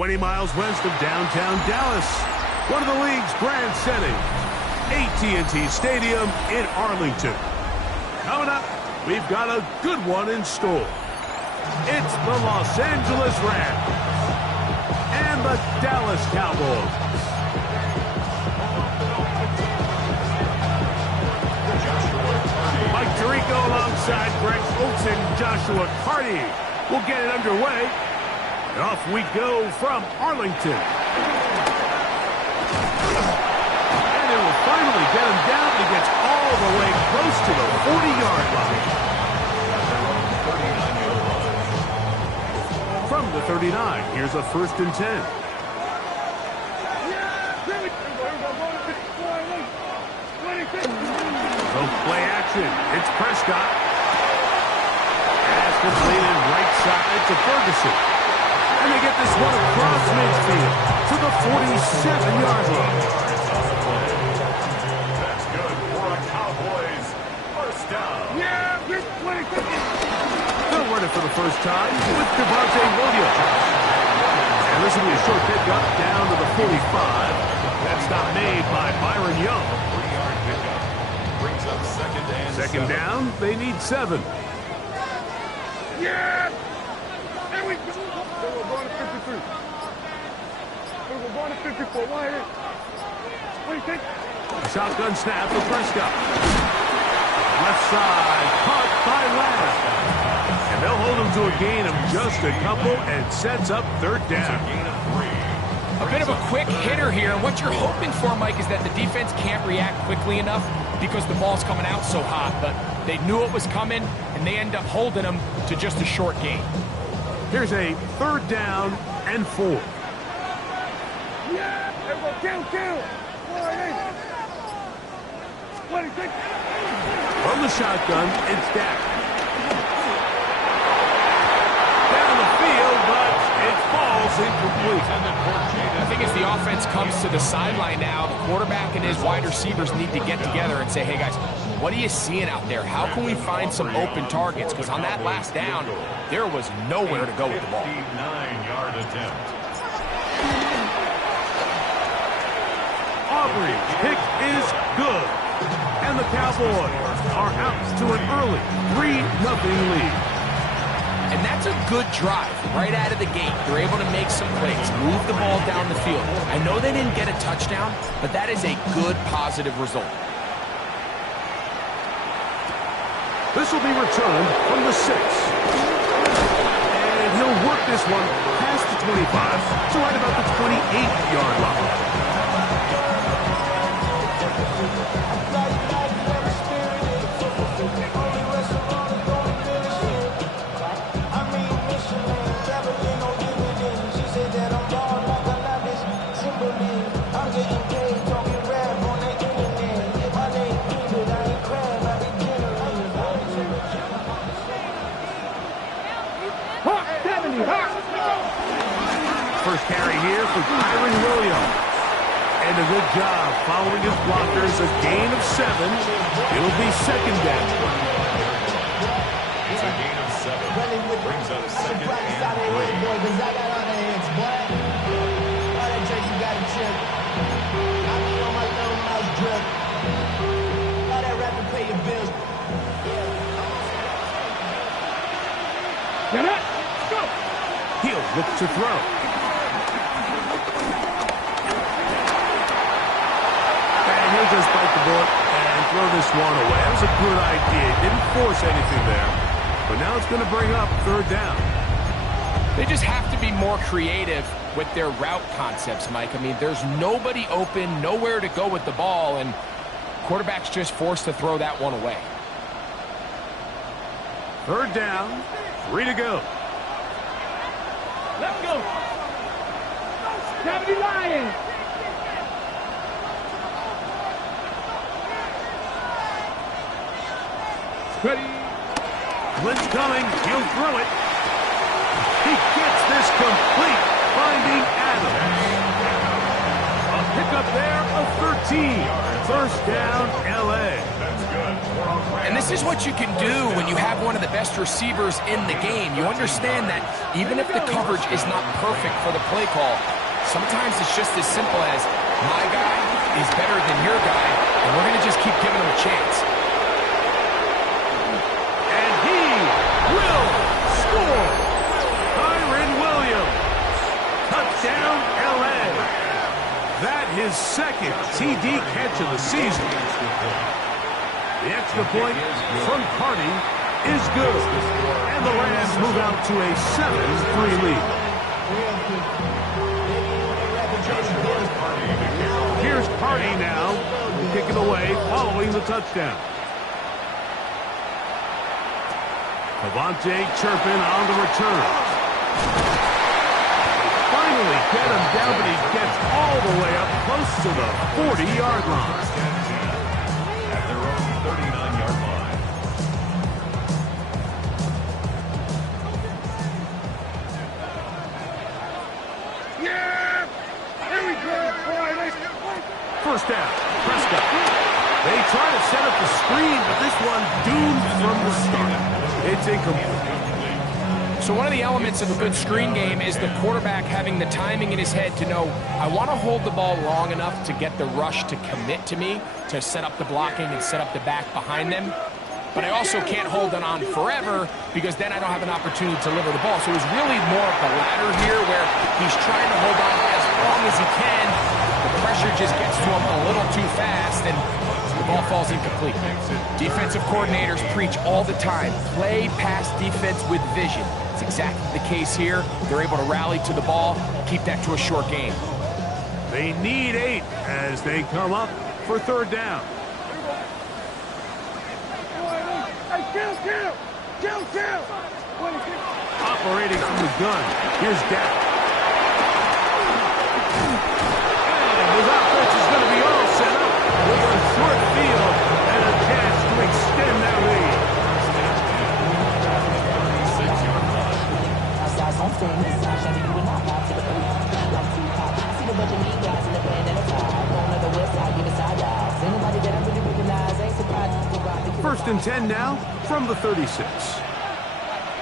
20 miles west of downtown Dallas, one of the league's grand settings, AT&T Stadium in Arlington. Coming up, we've got a good one in store. It's the Los Angeles Rams and the Dallas Cowboys. Mike Tirico alongside Greg Oates and Joshua Carty will get it underway. And off we go from Arlington. And they will finally get him down. He gets all the way close to the 40-yard line. From the 39, here's a 1st and 10. So play action. It's Prescott. Pass completed right side to Ferguson. And they get this one across midfield to the 47-yard line. That's good for a Cowboys first down. They'll run it for the first time with Devontae Williams. And this will be a short pickup down to the 45. That's not made by Byron Young. 3-yard pickup. Brings up Second down, they need 7. Yeah! There we go! We're going to 53. We're going to 54. Why here? What do you think? Shotgun snap for Prescott. Left side, caught by Lamb. And they'll hold him to a gain of just a couple and sets up 3rd down. A bit of a quick hitter here. What you're hoping for, Mike, is that the defense can't react quickly enough because the ball's coming out so hot. But they knew it was coming, and they end up holding them to just a short gain. Here's a 3rd down and 4. Yeah! Everyone, kill! What do you think? From the shotgun, it's Dak. Down the field, but it falls incomplete. I think as the offense comes to the sideline now, the quarterback and his wide receivers need to get together and say, hey, guys, what are you seeing out there? How can we find some open targets? Because on that last down, there was nowhere to go with the ball. 59-yard attempt. Aubrey's pick is good. And the Cowboys are out to an early 3-0 lead. And that's a good drive right out of the gate. They're able to make some plays, move the ball down the field. I know they didn't get a touchdown, but that is a good, positive result. This will be returned from the 6. And he'll work this one past the 25 to right about the 28-yard line. First carry here for Kyron Williams. And a good job following his blockers. A gain of 7. It'll be 2nd down. It's a gain of 7. Brings up 2nd Get it! Go! He'll look to throw. And he'll just bite the bullet and throw this one away. That was a good idea. Didn't force anything there. But now it's going to bring up 3rd down. They just have to be more creative with their route concepts, Mike. I mean, there's nobody open, nowhere to go with the ball, and quarterback's just forced to throw that one away. 3rd down, 3 to go. Let's go! Cavity Lions! Ready? Blitz coming. He'll throw it. He gets this complete, finding Adams. A pickup up there of 13. First down, LA. And this is what you can do when you have one of the best receivers in the game. You understand that even if the coverage is not perfect for the play call, sometimes it's just as simple as my guy is better than your guy, and we're going to just keep giving him a chance. And he will score. Kyren Williams. Touchdown, LA. That his second TD catch of the season. The extra point from Carty is good. And the Rams move out to a 7-3 lead. Here's Carty now, kicking away following the touchdown. Cavante Turpin on the return. Finally get him down, but he gets all the way up close to the 40-yard line. At their own 39-yard line. Yeah! Here we go, boy. First down, Prescott. They try to set up the screen, but this one doomed from the start. It's incomplete. So one of the elements of a good screen game is the quarterback having the timing in his head to know, I want to hold the ball long enough to get the rush to commit to me, to set up the blocking and set up the back behind them. But I also can't hold it on forever because then I don't have an opportunity to deliver the ball. So it was really more of the latter here where he's trying to hold on as long as he can. The pressure just gets to him a little too fast and the ball falls incomplete. Defensive coordinators preach all the time, play pass defense with vision. It's exactly the case here. They're able to rally to the ball, keep that to a short game. They need 8 as they come up for third down. Kill! Operating from the gun. Here's Dak. And his offense is going to be all set up with a short field and a chance to extend that lead. First and 10 now from the 36.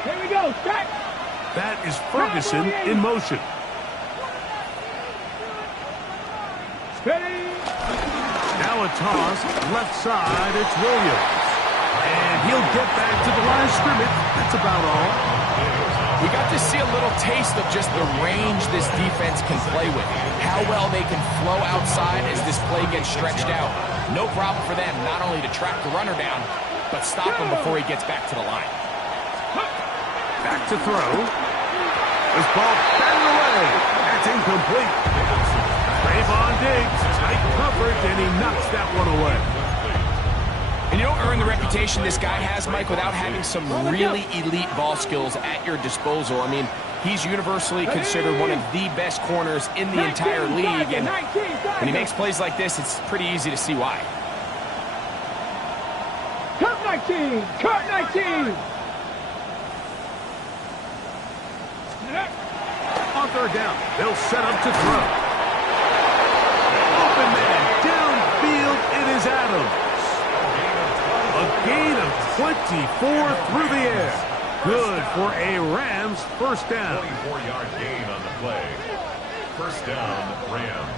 Here we go, Jack. That is Ferguson in motion. Steady. Now a toss, left side, it's Williams. And he'll get back to the line of scrimmage. That's about all. We got to see a little taste of just the range this defense can play with. How well they can flow outside as this play gets stretched out. No problem for them not only to track the runner down, but stop him before he gets back to the line. Back to throw. This ball batted away. That's incomplete. Trayvon Diggs, tight coverage, and he knocks that one away. And you don't earn the reputation this guy has, Mike, without having some really elite ball skills at your disposal. I mean, he's universally considered one of the best corners in the entire league, and when he makes plays like this, it's pretty easy to see why. Cut 19! Cut 19! On third down, they'll set up to throw. Open man, downfield, it is Adams. A gain of 24 through the air. Good for a Rams first down. 24-yard gain on the play. First down, Rams.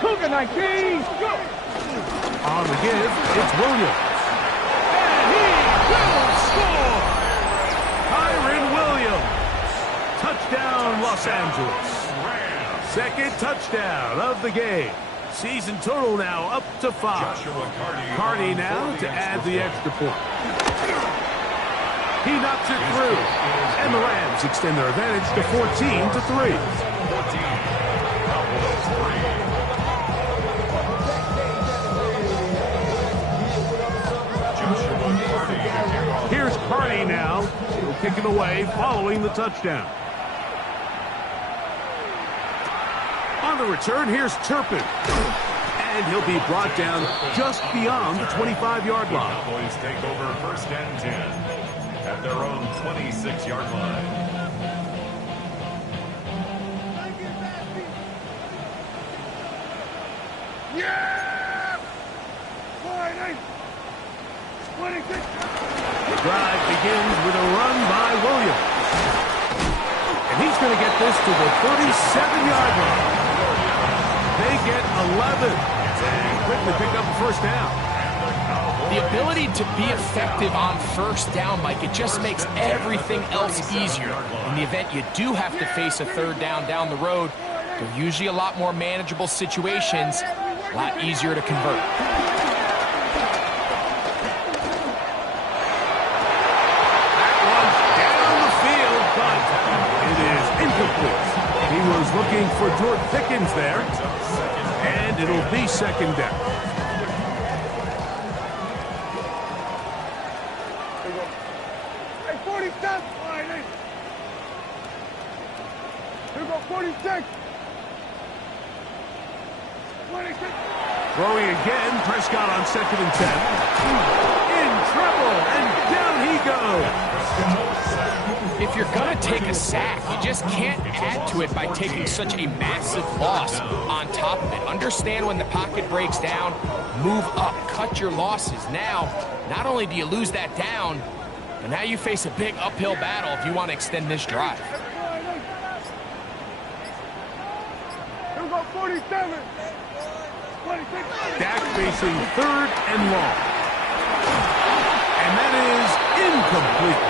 Cougar 19! Go! On the give, it's Williams. And he will score! Kyren Williams. Touchdown, Los Angeles. Second touchdown of the game. Season total now up to 5. Carty now to add the extra point. He knocks it through. And the Rams extend their advantage to 14-3. 14. Cowboys 3. Here's Carty now. He'll kick it away following the touchdown. On the return, here's Turpin. And he'll be brought down just beyond the 25-yard line. Cowboys take over first and 10 at at their own 26-yard line. Yeah! 26. The drive begins with a run by Williams. And he's going to get this to the 37-yard line. They get 11 and quickly pick up a first down. The ability to be effective on first down, Mike, it just makes everything else easier. In the event you do have to face a third down the road, they're usually a lot more manageable situations, a lot easier to convert. That one's down the field, but it is incomplete. He was looking for George Pickens there, and it'll be second down. Hey, 47. Here we go, 46. 26. Throwing again, Prescott on 2nd and 10. In trouble, and down he goes. If you're going to take a sack, you just can't add to it by taking such a massive loss on top of it. Understand when the pocket breaks down, move up, cut your losses. Now, not only do you lose that down, but now you face a big uphill battle if you want to extend this drive. Here we go, 47. 26. Dak facing 3rd and long. And that is incomplete.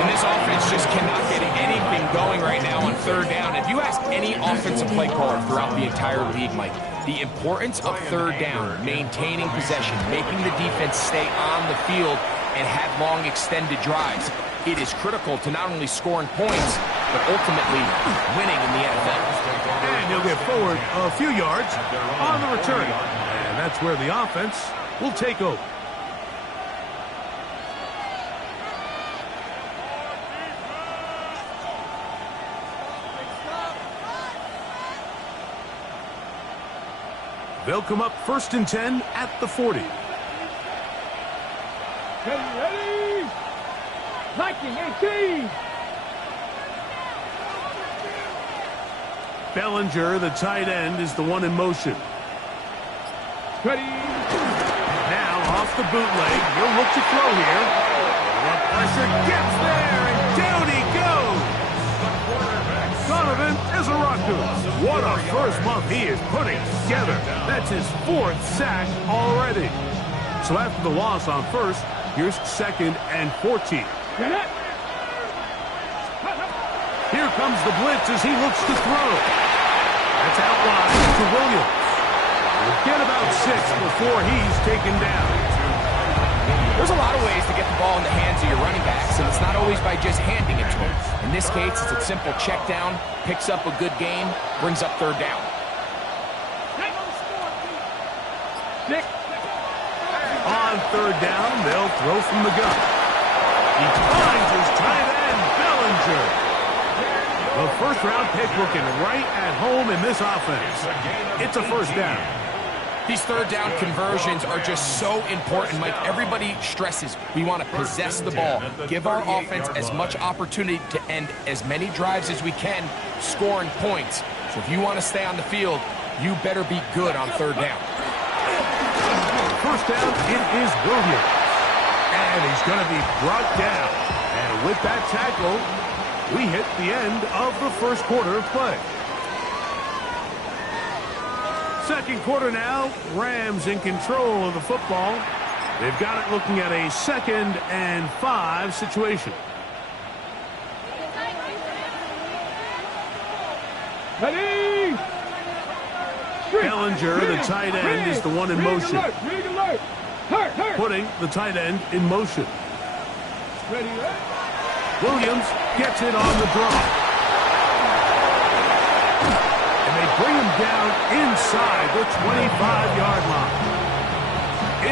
And this offense just cannot get anything going right now on 3rd down. If you ask any offensive play caller throughout the entire league, Mike, the importance of 3rd down, maintaining possession, making the defense stay on the field and have long extended drives, it is critical to not only scoring points, but ultimately winning in the NFL. And he'll get forward a few yards on the return. And that's where the offense will take over. They'll come up 1st and 10 at the 40. Ready? 1918. Bellinger, the tight end, is the one in motion. Ready? Now off the bootleg, he'll look to throw here. The pressure gets there, and down he goes. Donovan Izaraku. What a first month he is putting together. That's his 4th sack already. So after the loss on 1st, here's 2nd and 14. Here comes the blitz as he looks to throw. That's out wide to Williams. We'll get about 6 before he's taken down. There's a lot of ways to get the ball in the hands of your running backs, and it's not always by just handing it to them. In this case, it's a simple check down, picks up a good gain, brings up 3rd down. On 3rd down, they'll throw from the gun. He finds his tight end, Bellinger. The first-round pick looking right at home in this offense. It's a first down. These 3rd down conversions are just so important, Mike. Everybody stresses we want to possess the ball, give our offense as much opportunity to end as many drives as we can, scoring points. So if you want to stay on the field, you better be good on 3rd down. First down, it is Williams. And he's going to be brought down. And with that tackle, we hit the end of the first quarter of play. Second quarter now, Rams in control of the football. They've got it looking at a 2nd and 5 situation. Ready? Bellinger, the tight end, is the one in motion. Putting the tight end in motion. Williams gets it on the draw. And they bring him down inside the 25-yard line.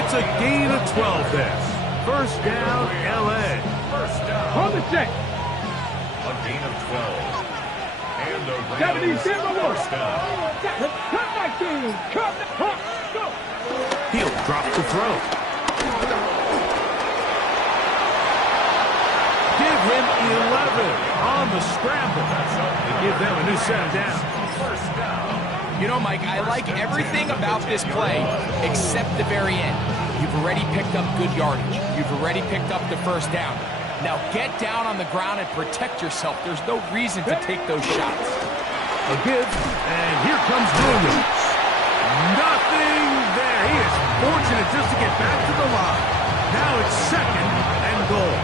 It's a gain of 12 there. First down, L.A. First down. On the check. A gain of 12. And the Rams 77 first down. Come back to him. Come back. Go. He'll drop the throw. on the scramble. They give them a new set of downs. First down. You know, Mike, I like everything about this play except the very end. You've already picked up good yardage. You've already picked up the first down. Now get down on the ground and protect yourself. There's no reason to take those shots. A give, and here comes Williams. Nothing there. He is fortunate just to get back to the line. Now it's second and goal.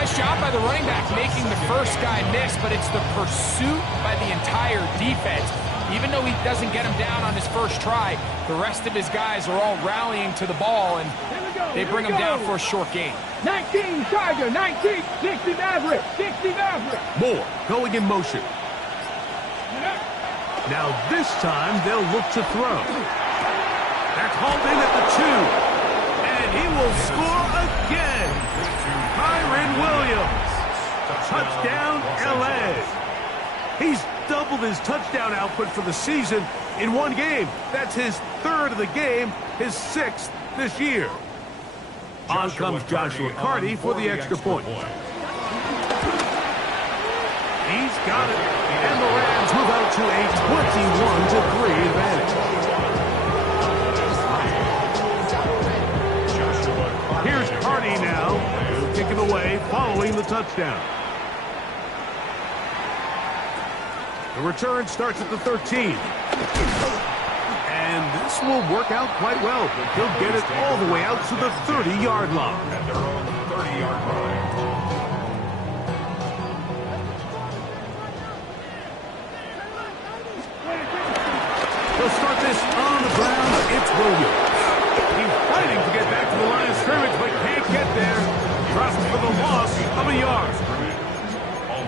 Nice job by the running back making the first guy miss, but it's the pursuit by the entire defense. Even though he doesn't get him down on his first try, the rest of his guys are all rallying to the ball, and they bring him down for a short gain. 19 Tiger, 19, 60 Maverick, 60 Maverick. Moore going in motion. Now this time they'll look to throw. That's hauled in at the 2. And he will score again. Kyren Williams. Touchdown, L.A. He's doubled his touchdown output for the season in one game. That's his 3rd of the game, his 6th this year. On comes Joshua Carty for the extra point. He's got it. And the Rams move out to a 21-3 advantage. Here's Carty now. He'll kick it away following the touchdown. The return starts at the 13. And this will work out quite well. He'll get it all the way out to the 30-yard line. At their own 30-yard line. They'll start this on the ground. It's Williams. He's fighting to get back to the line of scrimmage, but can't get there. Drops for the loss of a yard.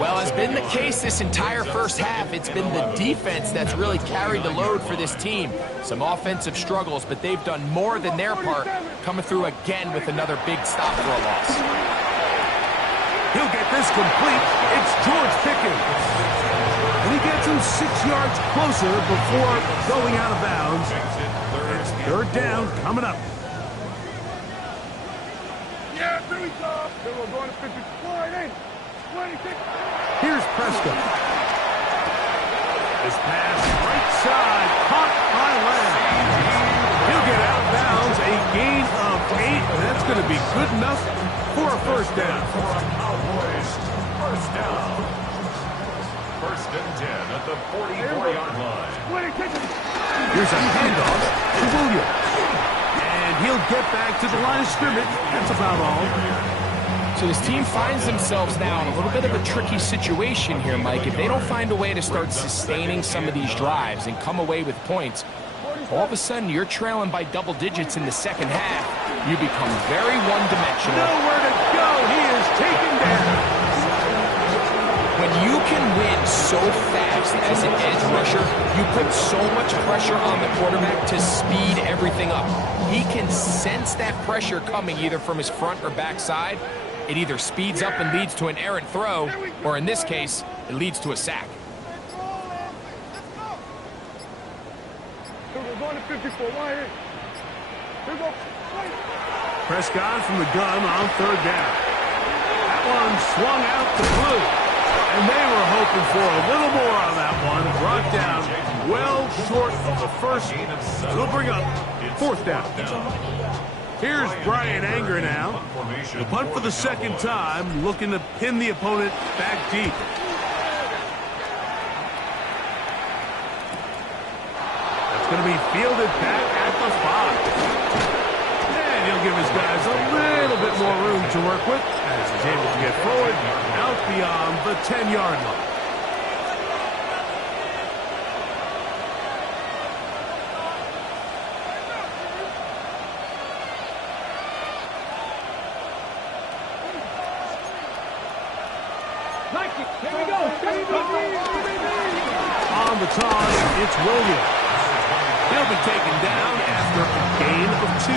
Well, as been the case this entire first half, it's been the defense that's really carried the load for this team. Some offensive struggles, but they've done more than their part, coming through again with another big stop for a loss. He'll get this complete. It's George Pickens. And he gets him 6 yards closer before going out of bounds. It's 3rd down coming up. Yeah, here we go. They were going to 54, it ain't. 26. Here's Prescott. This pass right side, caught by Lamb. He'll get out of bounds, a gain of 8, and that's going to be good enough for a first down. Cowboys, first down. 1st and 10 at the 44-yard line. Here's a handoff to Williams. And he'll get back to the line of scrimmage. That's about all. So this team finds themselves now in a little bit of a tricky situation here, Mike. If they don't find a way to start sustaining some of these drives and come away with points, all of a sudden you're trailing by double digits in the second half. You become very one-dimensional. Nowhere to go. He is taken down. When you can win so fast as an edge rusher, you put so much pressure on the quarterback to speed everything up. He can sense that pressure coming either from his front or back side. It either speeds up and leads to an errant throw, or in this case, it leads to a sack. Prescott from the gun on 3rd down. That one swung out to blue. And they were hoping for a little more on that one. Brought down well short of the first. They'll bring up 4th down. Here's Brian Anger now. The punt for the 2nd time, looking to pin the opponent back deep. That's going to be fielded back at the 5. And he'll give his guys a little bit more room to work with as he's able to get forward out beyond the 10-yard line. On the toss, it's Williams. He'll be taken down after a gain of 2.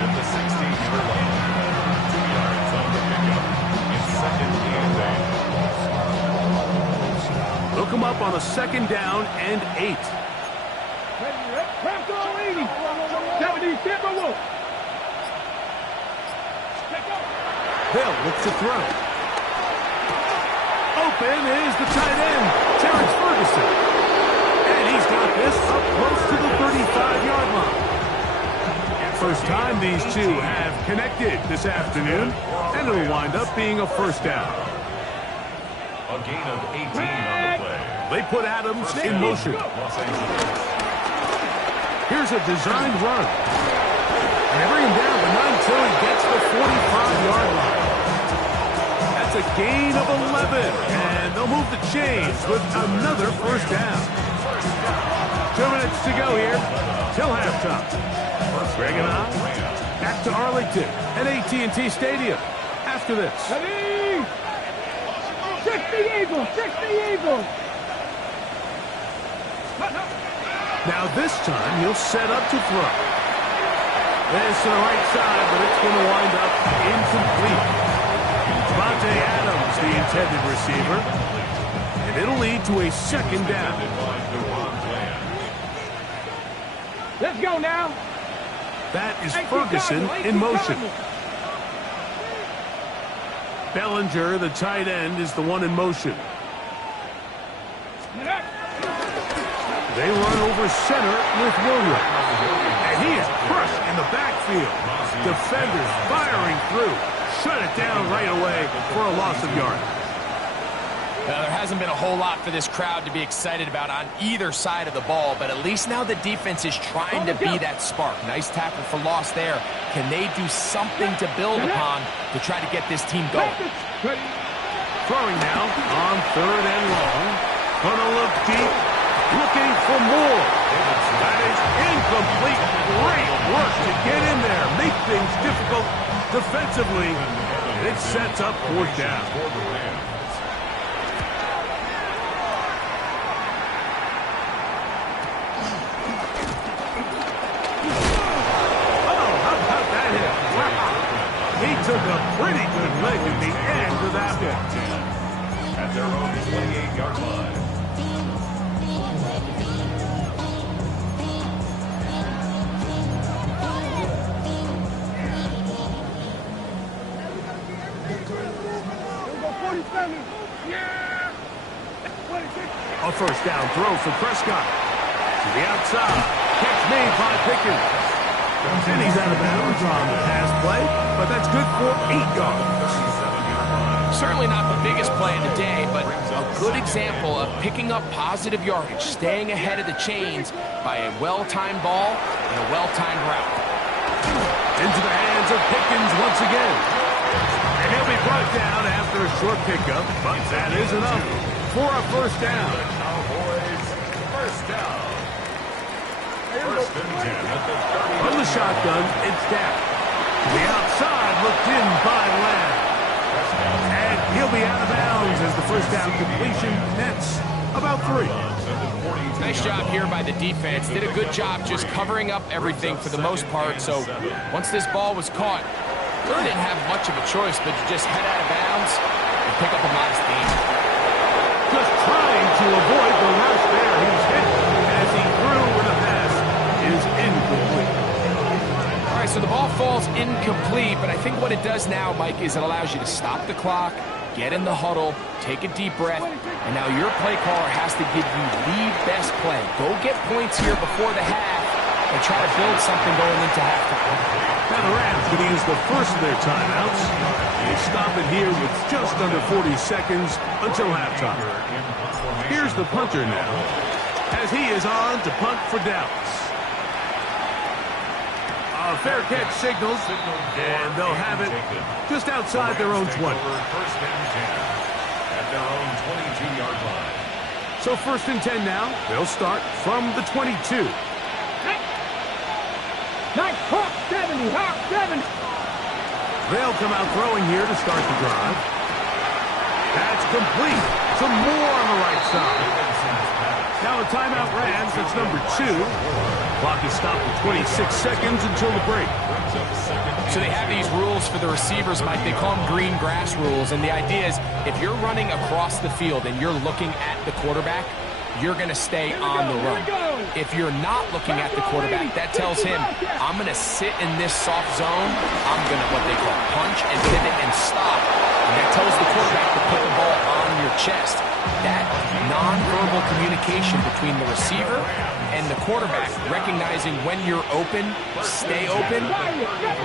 At the 16-yard line. 2 yards on the pickup. It's 2nd and 8. They'll come up on a 2nd down and 8. They'll look to throw. open is the tight end, Terrence Ferguson. And he's got this up close to the 35-yard line. First time these two have connected this afternoon, and it'll wind up being a first down. A gain of 18 on the play. They put Adams in motion. Here's a designed run. And they bring him down, but not until he gets the 45-yard line. That's a gain of 11, and they'll move the chains with another first down. 2 minutes to go here till halftime. Greg and I back to Arlington at AT&T Stadium after this. Ready? Check the Eagles! Check the Eagles! Now this time he'll set up to throw. This to the right side, but it's going to wind up incomplete. Devontae Adams, the intended receiver. And it'll lead to a second down. Let's go now! That is Ferguson in motion. Bellinger, the tight end, is the one in motion. They run over center with Williams. And he is crushed in the backfield. Defenders firing through. Shut it down right away for a loss of yardage. Well, there hasn't been a whole lot for this crowd to be excited about on either side of the ball, but at least now the defense is trying to be that spark. Nice tackle for loss there. Can they do something to build upon to try to get this team going? Throwing now on 3rd and long. Gonna look deep, looking for more. That is incomplete. Great work to get in there, make things difficult defensively. And it sets up 4th down. He took a pretty good leg at the end of that one. At their own 28-yard line. A first down throw for Prescott. To the outside. Catch made by Pickens. And he's out of bounds on the pass play, but that's good for 8 yards. Certainly not the biggest play of the day, but a good example of picking up positive yardage, staying ahead of the chains by a well-timed ball and a well-timed route. Into the hands of Pickens once again. And he'll be brought down after a short pickup, but that is enough for a first down. Cowboys, first down. First and 10 at the 30. From the shotgun, it's down. To the outside, looked in by Lamb. And he'll be out of bounds as the first down completion nets about 3. Nice job here by the defense. Did a good job just covering up everything for the most part. So once this ball was caught, really didn't have much of a choice but to just head out of bounds and pick up a modest gain. Just trying to avoid the rush there. He's hit as he threw with a pass is incomplete. All right, so the ball falls incomplete, but I think what it does now, Mike, is it allows you to stop the clock, get in the huddle, take a deep breath, and now your play caller has to give you the best play. Go get points here before the half and try to build something going into halftime. Now the Rams going to use the first of their timeouts. They stop it here with just under 40 seconds until halftime. Here's the punter now, as he is on to punt for Dallas. A fair catch signals, and they'll have it just outside their own 20. First and 10 at their own 22-yard line. So 1st and 10 now. They'll start from the 22. Nice, Hawk 70, Hawk 70. They'll come out throwing here to start the drive. That's complete. Some more on the right side. Now a timeout Rams. That's number 2. Clock is stopped at 26 seconds until the break. So they have these rules for the receivers, Mike. They call them green grass rules. And the idea is if you're running across the field and you're looking at the quarterback, you're going to stay on the run. If you're not looking at the quarterback, that tells him, I'm going to sit in this soft zone. I'm going to, what they call, punch and pivot and stop. And that tells the quarterback to put the ball on your your chest. That nonverbal communication between the receiver and the quarterback, recognizing when you're open, stay open,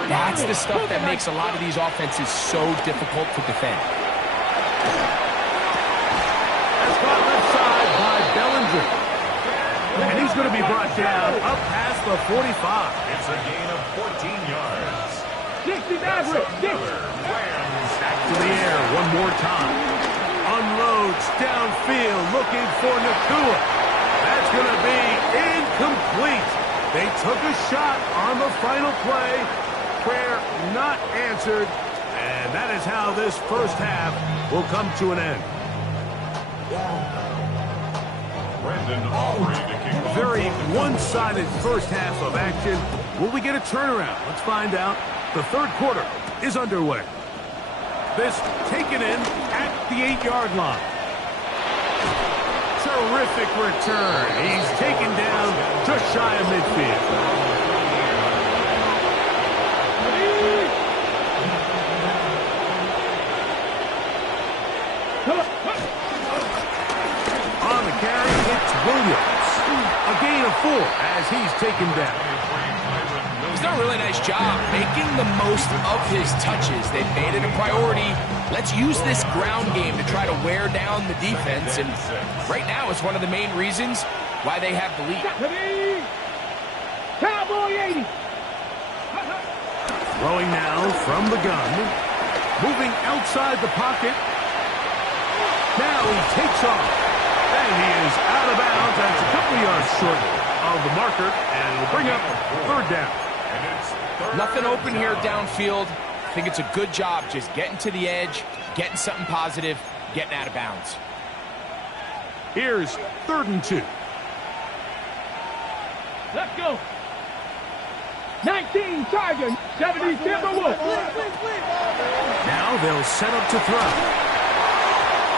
that's the stuff that makes a lot of these offenses so difficult to defend. That's caught left side by Bellinger. And he's going to be brought down up past the 45. It's a gain of 14 yards. 60 average. 60. Back to the air one more time. Unloads downfield looking for Nakua. That's going to be incomplete. They took a shot on the final play. Prayer not answered. And that is how this first half will come to an end. Brandon Aubrey to kick off. Very one-sided first half of action. Will we get a turnaround? Let's find out. The third quarter is underway. This taken in at the 8-yard line. Terrific return. He's taken down just shy of midfield. On the carry, it's Williams. A gain of 4 as he's taken down. He's done a really nice job making the most of his touches. They've made it a priority. Let's use this ground game to try to wear down the defense. And right now, it's one of the main reasons why they have the lead. Cowboy 80. Throwing now from the gun. Moving outside the pocket. Now he takes off. And he is out of bounds. That's a couple yards short of the marker. And it'll bring up third down. Nothing open here downfield. I think it's a good job just getting to the edge, getting something positive, getting out of bounds. Here's 3rd and 2. Let's go. 19 Tiger, 70 Timberwolves. Now they'll set up to throw.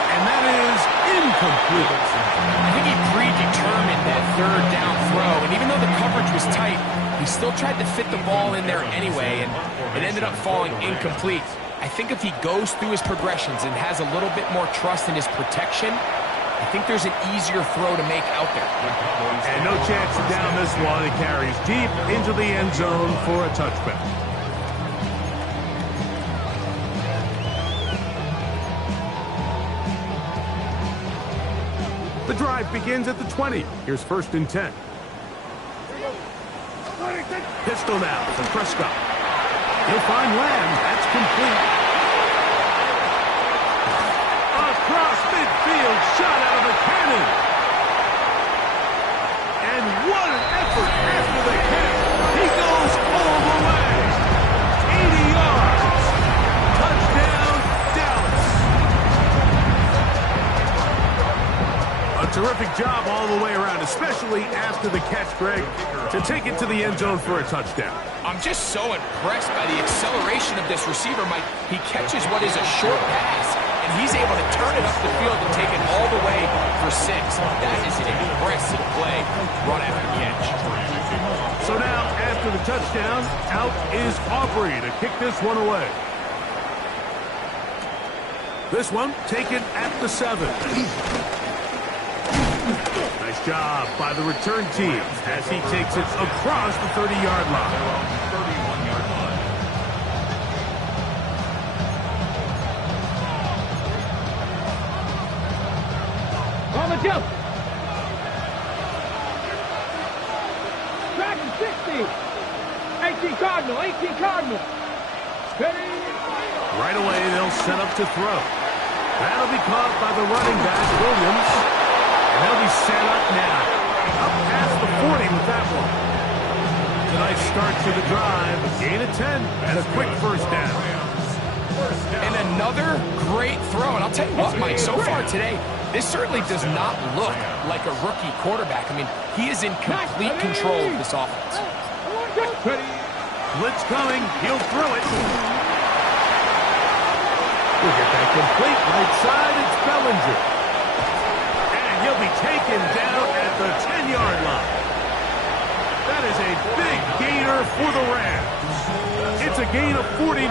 And that is incomplete. I think he predetermined that third down throw, and even though the coverage was tight, he still tried to fit the ball in there anyway, and it ended up falling incomplete. I think if he goes through his progressions and has a little bit more trust in his protection, I think there's an easier throw to make out there. And no chance to down this one. He carries deep into the end zone for a touchback. The drive begins at the 20. Here's 1st and 10. Pistol now from Prescott. He'll find Lamb. That's complete. Across midfield, shot out of the cannon. And what an effort after the catch. He goes all the way. 80 yards. Touchdown, Dallas. A terrific job all the way around, especially after the catch, Greg, to take it to the end zone for a touchdown. I'm just so impressed by the acceleration of this receiver, Mike. He catches what is a short pass, and he's able to turn it up the field and take it all the way for 6. That is an impressive play right after the catch. So now, after the touchdown, out is Aubrey to kick this one away. This one taken at the 7. Nice job by the return team as he takes it across the 30-yard line. 31-yard line. On the jump. Track to 60. 18 Cardinal, 18 Cardinal. Ready. Right away, they'll set up to throw. That'll be caught by the running back, Williams. And they'll be set up now. Up past the 40 with that one. A nice start to the drive. A gain of 10 and a quick first down. And another great throw. And I'll tell you what, Mike, so far today, this certainly does not look like a rookie quarterback. I mean, he is in complete control of this offense. Blitz coming. He'll throw it. We'll get that complete. Right side, it's Bellinger. And he'll be taken down at the 10-yard line. That is a big gainer for the Rams. It's a gain of 49.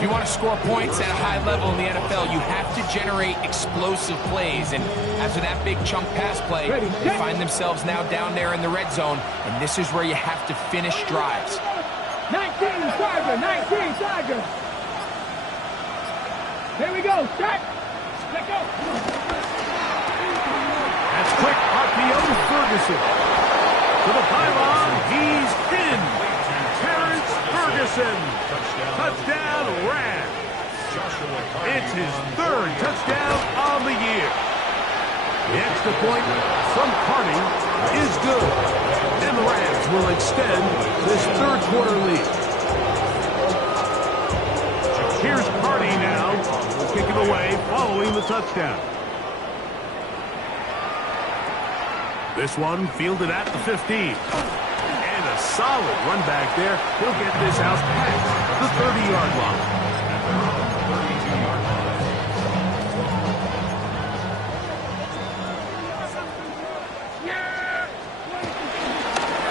If you want to score points at a high level in the NFL, you have to generate explosive plays. And after that big chunk pass play, they find themselves now down there in the red zone, and this is where you have to finish drives. 19 Tiger, 19 Tiger. Here we go, set. Let go. That's quick RPO to Ferguson. To the pylon, he's in. Terrence Ferguson. Touchdown, Rams. It's his third touchdown on the year. The extra point from Carney is good. And the Rams will extend this third quarter lead. Here's Carney now, kicking away following the touchdown. This one fielded at the 15. And a solid run back there. He'll get this out past the 30-yard line.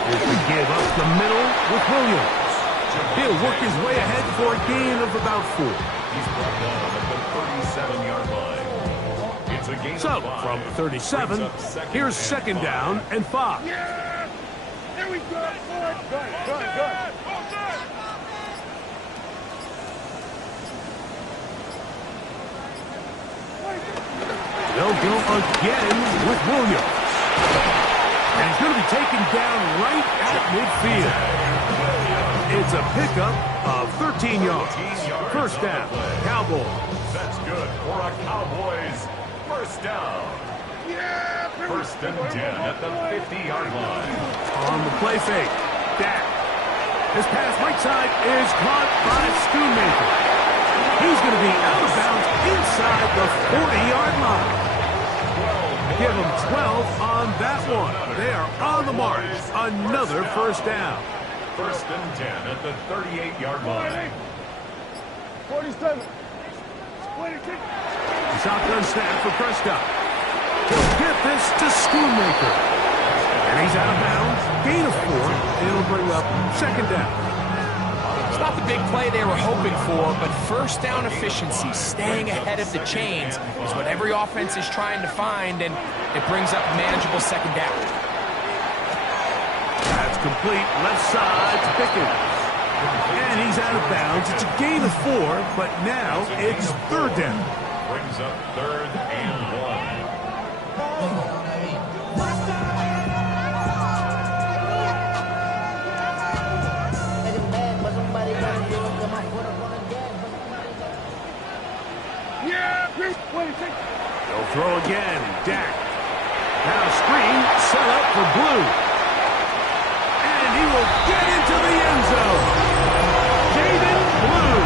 Here's the give up the middle with Williams. He'll work his way ahead for a gain of about 4. He's brought down at the 37-yard line. It's a gain So, of 5. from 37, here's second down and 5. Yeah! There we go. Good. They'll go again with Williams. And he's going to be taken down right at midfield. It's a pickup of 13 yards. First down, Cowboys. That's good for a Cowboys first down. Yeah! First and 10 at the 50-yard line. On the play fake, Dak. His pass right side is caught by Schoonmaker. He's going to be out of bounds inside the 40-yard line. Give him 12 on that one. They are on the march. Another first down. First and 10 at the 38-yard line. 47. Shotgun snap for Prescott. He'll get this to Schoonmaker. And he's out of bounds. Gain of 4. It'll bring up second down. It's not the big play they were hoping for, but first down efficiency, staying ahead of the chains, is what every offense is trying to find, and it brings up a manageable second down. That's complete. Left side to Pickens. And he's out of bounds. It's a gain of 4, but now it's third down. Brings up third and 1. They'll throw again. Dak. Now screen set up for Blue. And he will get into the end zone. Jaden Blue.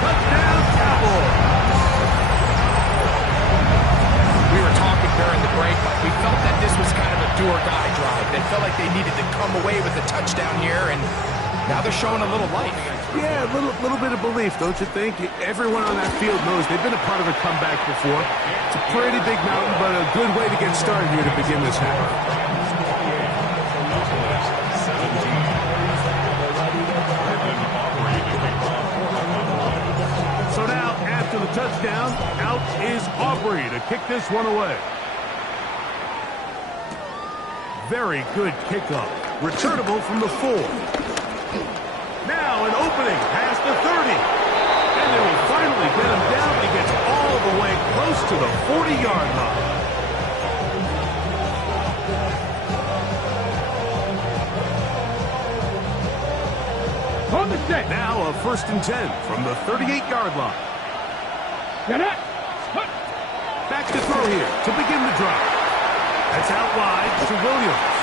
Touchdown, Cowboys. We were talking during the break, but we felt that this was kind of a do-or-die drive. They felt like they needed to come away with a touchdown here, and now they're showing a little life. Yeah, a little bit of belief, don't you think? Everyone on that field knows they've been a part of a comeback before. It's a pretty big mountain, but a good way to get started here to begin this half. So now, after the touchdown, out is Aubrey to kick this one away. Very good kickoff. Returnable from the 4. Now an opening past the 30. And they will finally get him down. He gets all the way close to the 40-yard line. Hold the set. Now a first and 10 from the 38-yard line. Get it. Back to throw here to begin the drive. That's out wide to Williams.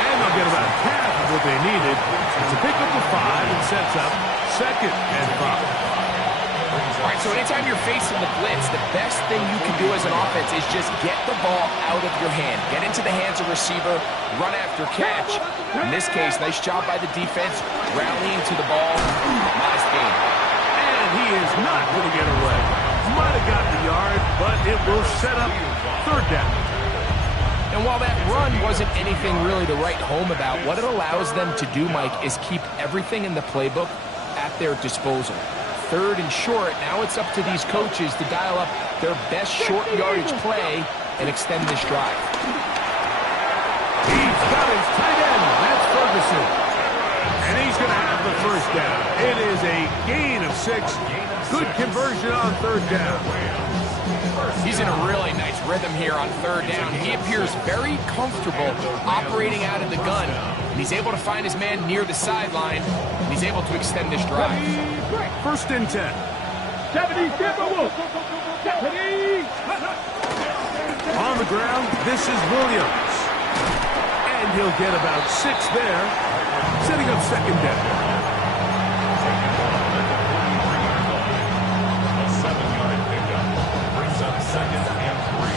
And they'll get about half of what they needed. It's a pickup of 5 and sets up second and 5. All right, so anytime you're facing the blitz, the best thing you can do as an offense is just get the ball out of your hand. Get into the hands of receiver, run after catch. In this case, nice job by the defense, rallying to the ball. Nice game. And he is not going to get away. Might have got the yard, but it will set up third down. And while that run wasn't anything really to write home about, what it allows them to do, Mike, is keep everything in the playbook at their disposal. 3rd and short. Now it's up to these coaches to dial up their best short yardage play and extend this drive. He's got his tight end. That's Ferguson. And he's going to have the first down. It is a gain of 6. Good conversion on 3rd down. He's in a really nice rhythm here on 3rd down. He appears very comfortable operating out of the gun. And he's able to find his man near the sideline. And he's able to extend this drive. 1st and 10. 70, Timberwolves. 70. On the ground, this is Williams. And he'll get about 6 there, setting up 2nd down. A 7-yard pickup brings up 2nd and 3.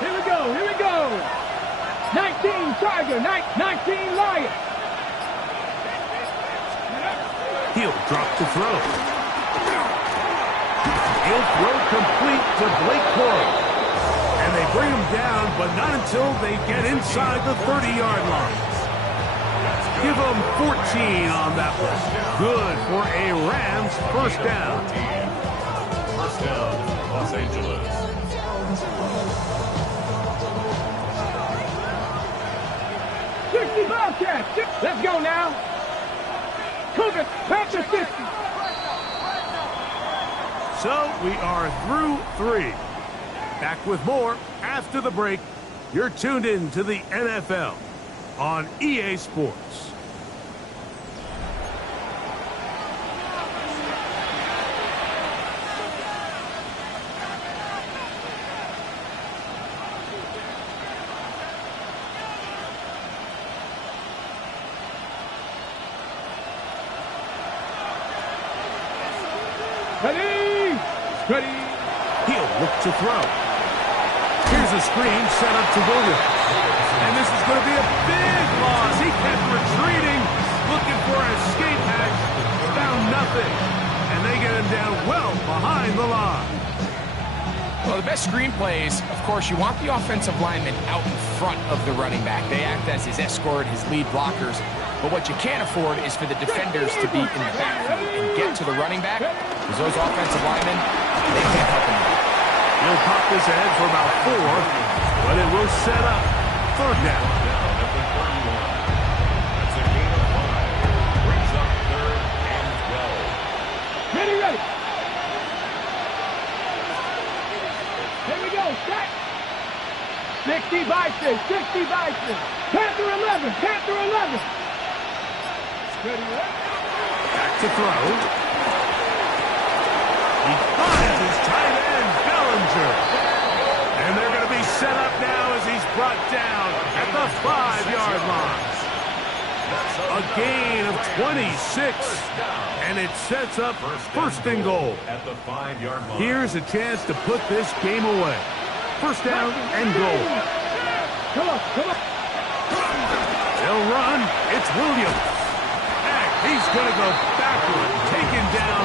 Here we go, here we go. 19 Tiger, 19 Lion. He'll drop to throw. He'll throw complete to Blake Coral. And they bring him down, but not until they get inside the 30-yard line. Give them 14 on that one. Good for a Rams first down. First down, Los Angeles. Bobcats. Let's go now. Cougar, Panther 60. So we are through 3. Back with more after the break. You're tuned in to the NFL on EA Sports. Ready. Ready. He'll look to throw. Here's a screen set up to Williams. And this is going to be a big loss. He kept retreating, looking for an escape hatch. Found nothing. And they get him down well behind the line. Well, the best screen plays, of course, you want the offensive lineman out in front of the running back. They act as his escort, his lead blockers. But what you can't afford is for the defenders to be in the backfield and get to the running back, because those offensive linemen, they can't help him out. He'll pop this ahead for about 4, but it will set up 3rd down. Down at the 31. That's a gain of 5. Brings up 3rd and 12. Ready, ready. Here we go. Set. 60 Bison. 60 Bison. Panther 11. Panther 11. Ready, ready. Back to throw. He finds his tight end, Bellinger. And they're going to be set up now as he's brought down at the 5-yard line. A gain of 26. And it sets up 1st and goal. At the 5-yard line. Here's a chance to put this game away. 1st down and goal. Come on, come on. They'll run. It's Williams. And he's going to go backward, taken down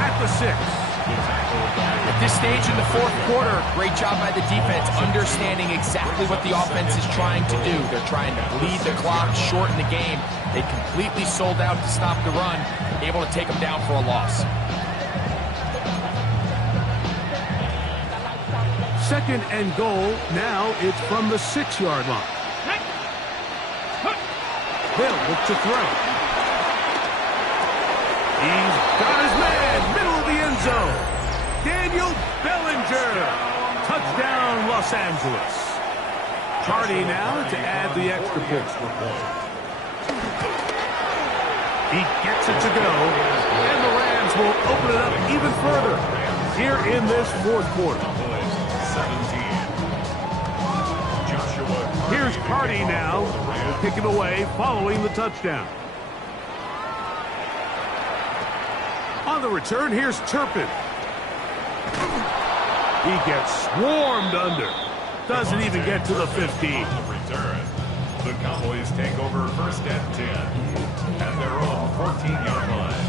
at the 6. At this stage in the 4th quarter, great job by the defense, understanding exactly what the offense is trying to do. They're trying to bleed the clock, shorten the game. They completely sold out to stop the run, able to take them down for a loss. 2nd and goal. Now it's from the 6-yard line. They'll look to throw. He's got his man, middle of the end zone. Daniel Bellinger. Touchdown, Los Angeles. Hardy now to add the extra point. He gets it to go, and the Rams will open it up even further here in this 4th quarter. 17. Joshua. Here's Hardy now, kick it away following the touchdown. On the return, here's Turpin. He gets swarmed under. Doesn't even get to the 15. The return. The Cowboys take over 1st and 10 at their own 14-yard line.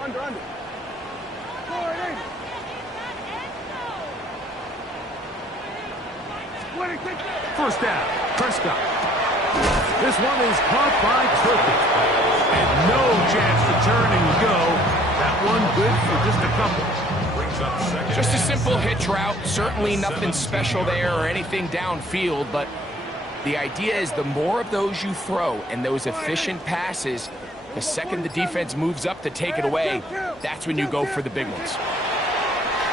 Under. First down, Prescott. This one is caught by Turpin. And no chance to turn and go. That one good for just a couple. Just a simple hitch route. Certainly nothing special there or anything downfield, but the idea is the more of those you throw and those efficient passes, the second the defense moves up to take it away, that's when you go for the big ones.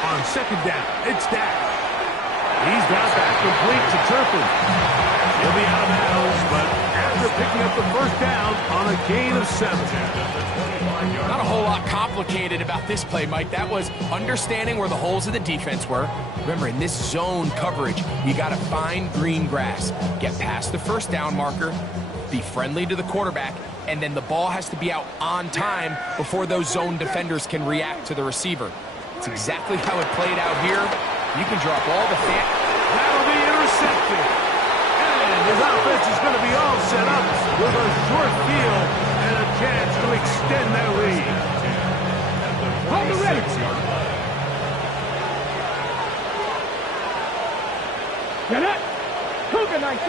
On second down, it's Dak. He's got that complete to Turpin. He'll be out of bounds, but after picking up the first down on a gain of 7. Not a whole lot complicated about this play, Mike. That was understanding where the holes of the defense were. Remember, in this zone coverage, you got to find green grass, get past the first down marker, be friendly to the quarterback, and then the ball has to be out on time before those zone defenders can react to the receiver. It's exactly how it played out here. You can drop all the That'll be intercepted. And his offense is going to be all set up with a short field and a chance to extend that lead. Hold the ready. Get it. Cougar 19.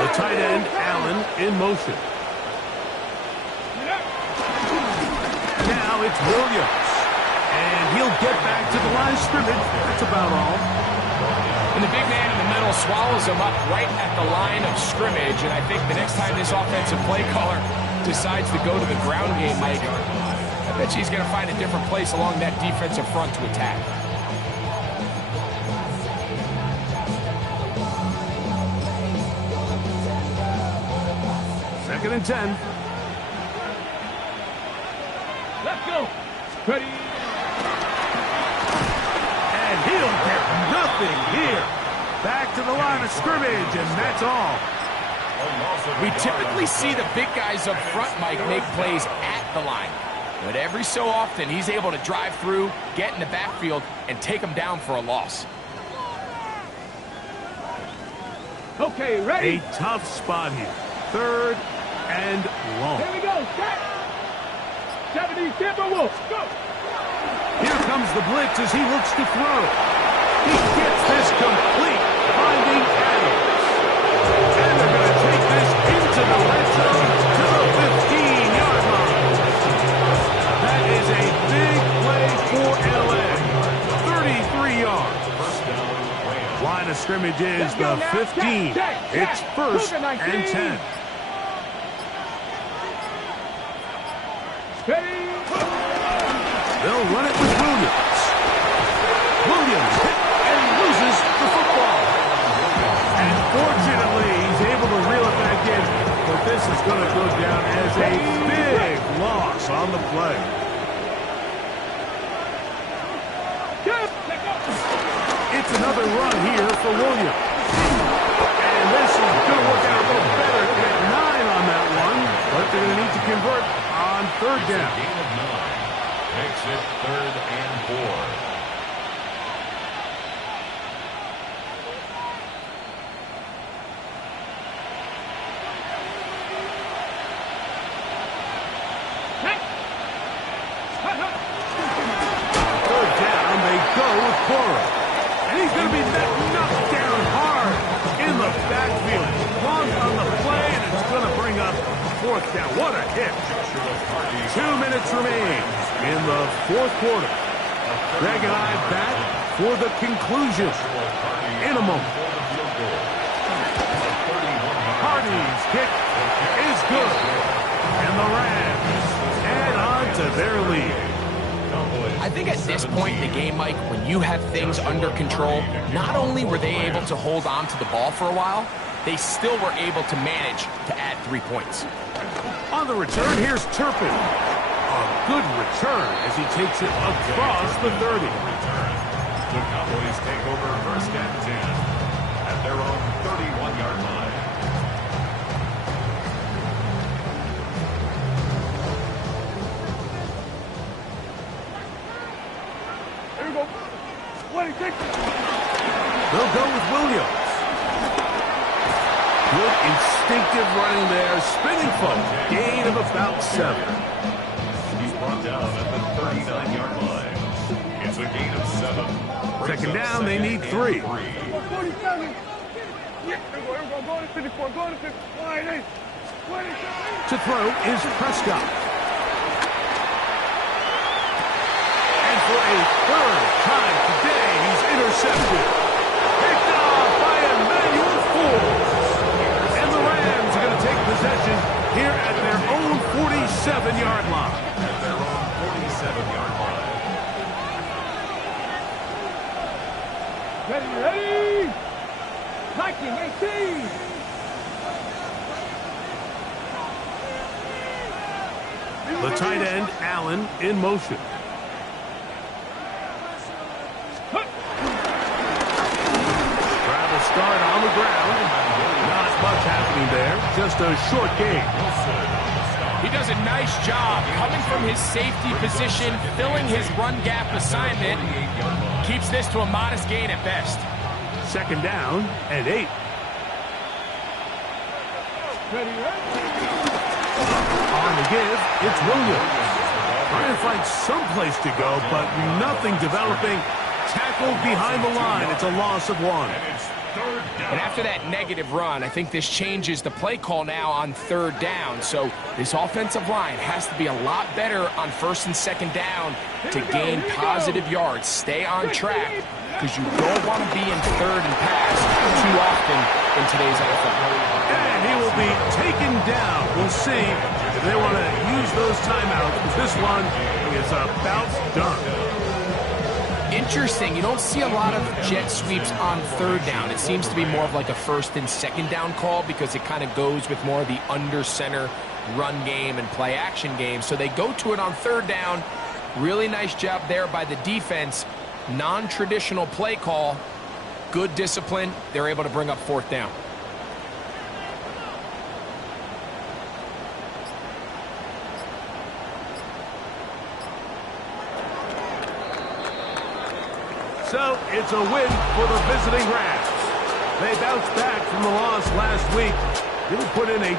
The tight end, Allen, in motion. Now it's Williams. And he'll get back to the line of scrimmage. That's about all. And the big man in the middle swallows him up right at the line of scrimmage. And I think the next time this offensive play caller decides to go to the ground game, Mike, I bet he's going to find a different place along that defensive front to attack. Second and 10. Let's go. Ready. And he'll get nothing here. Back to the line of scrimmage, and that's all. We typically see the big guys up front, Mike, make plays at the line. But every so often, he's able to drive through, get in the backfield, and take them down for a loss. Okay, ready. A tough spot here. Third and long. Here we go. Set. 70 Timberwolves. Go. Here comes the blitz as he looks to throw. He gets this complete, finding Adams. And they're going to take this into the red zone to the 15-yard line. That is a big play for LA. 33 yards. Line of scrimmage is the 15. It's first and 10. They'll run it with Williams. Williams hit and loses the football. And fortunately, he's able to reel it back in. But this is going to go down as a big loss on the play. It's another run here for Williams. And this is going to work out a little better to get 9 on that one. But they're going to need to convert on third down. Makes it 3rd and 4. Third down, they go with Cora. And he's going to be knocked down hard in the backfield. Long on the play, and it's going to bring up fourth down. What a hit. 2 minutes remain in the fourth quarter. Greg and I back for the conclusion in a moment. Hardy's kick is good. And the Rams add on to their lead. I think at this point in the game, Mike, when you have things under control, not only were they able to hold on to the ball for a while, they still were able to manage to add 3 points. On the return, here's Turpin. A good return as he takes it across the 30. The Cowboys take over first and 10 at their own 31-yard line. Here we go. They'll go with Williams. Good instinctive running there. Spinning foot. Gain of about 7. He's brought down at the 39-yard line. It's a gain of 7. Second down, they need 3. 47. Here we go. Go to 54. Go to 54. To throw is Prescott. And for a third time today, he's intercepted. Picked off by Emmanuel Forbes. And the Rams are going to take possession here at their own 47-yard line. At their own 47-yard line. Ready! 1918! The tight end, Allen, in motion. Travel start on the ground. Not much happening there. Just a short game. He does a nice job coming from his safety position, filling his run gap assignment. Keeps this to a modest gain at best. Second down and 8. On the give, it's Williams. Trying to find some place to go, but nothing developing. Tackled behind the line. It's a loss of 1. And after that negative run, I think this changes the play call now on third down. So this offensive line has to be a lot better on first and second down to gain positive yards. Stay on track, because you don't want to be in third and pass too often in today's NFL. And he will be taken down. We'll see if they want to use those timeouts. This one is about done. Interesting. You don't see a lot of jet sweeps on third down. It seems to be more of like a first and second down call, because it kind of goes with more of the under center run game and play action game. So they go to it on third down. Really nice job there by the defense. Non-traditional play call. Good discipline. They're able to bring up fourth down. So it's a win for the visiting Rams. They bounced back from the loss last week. Didn't put in a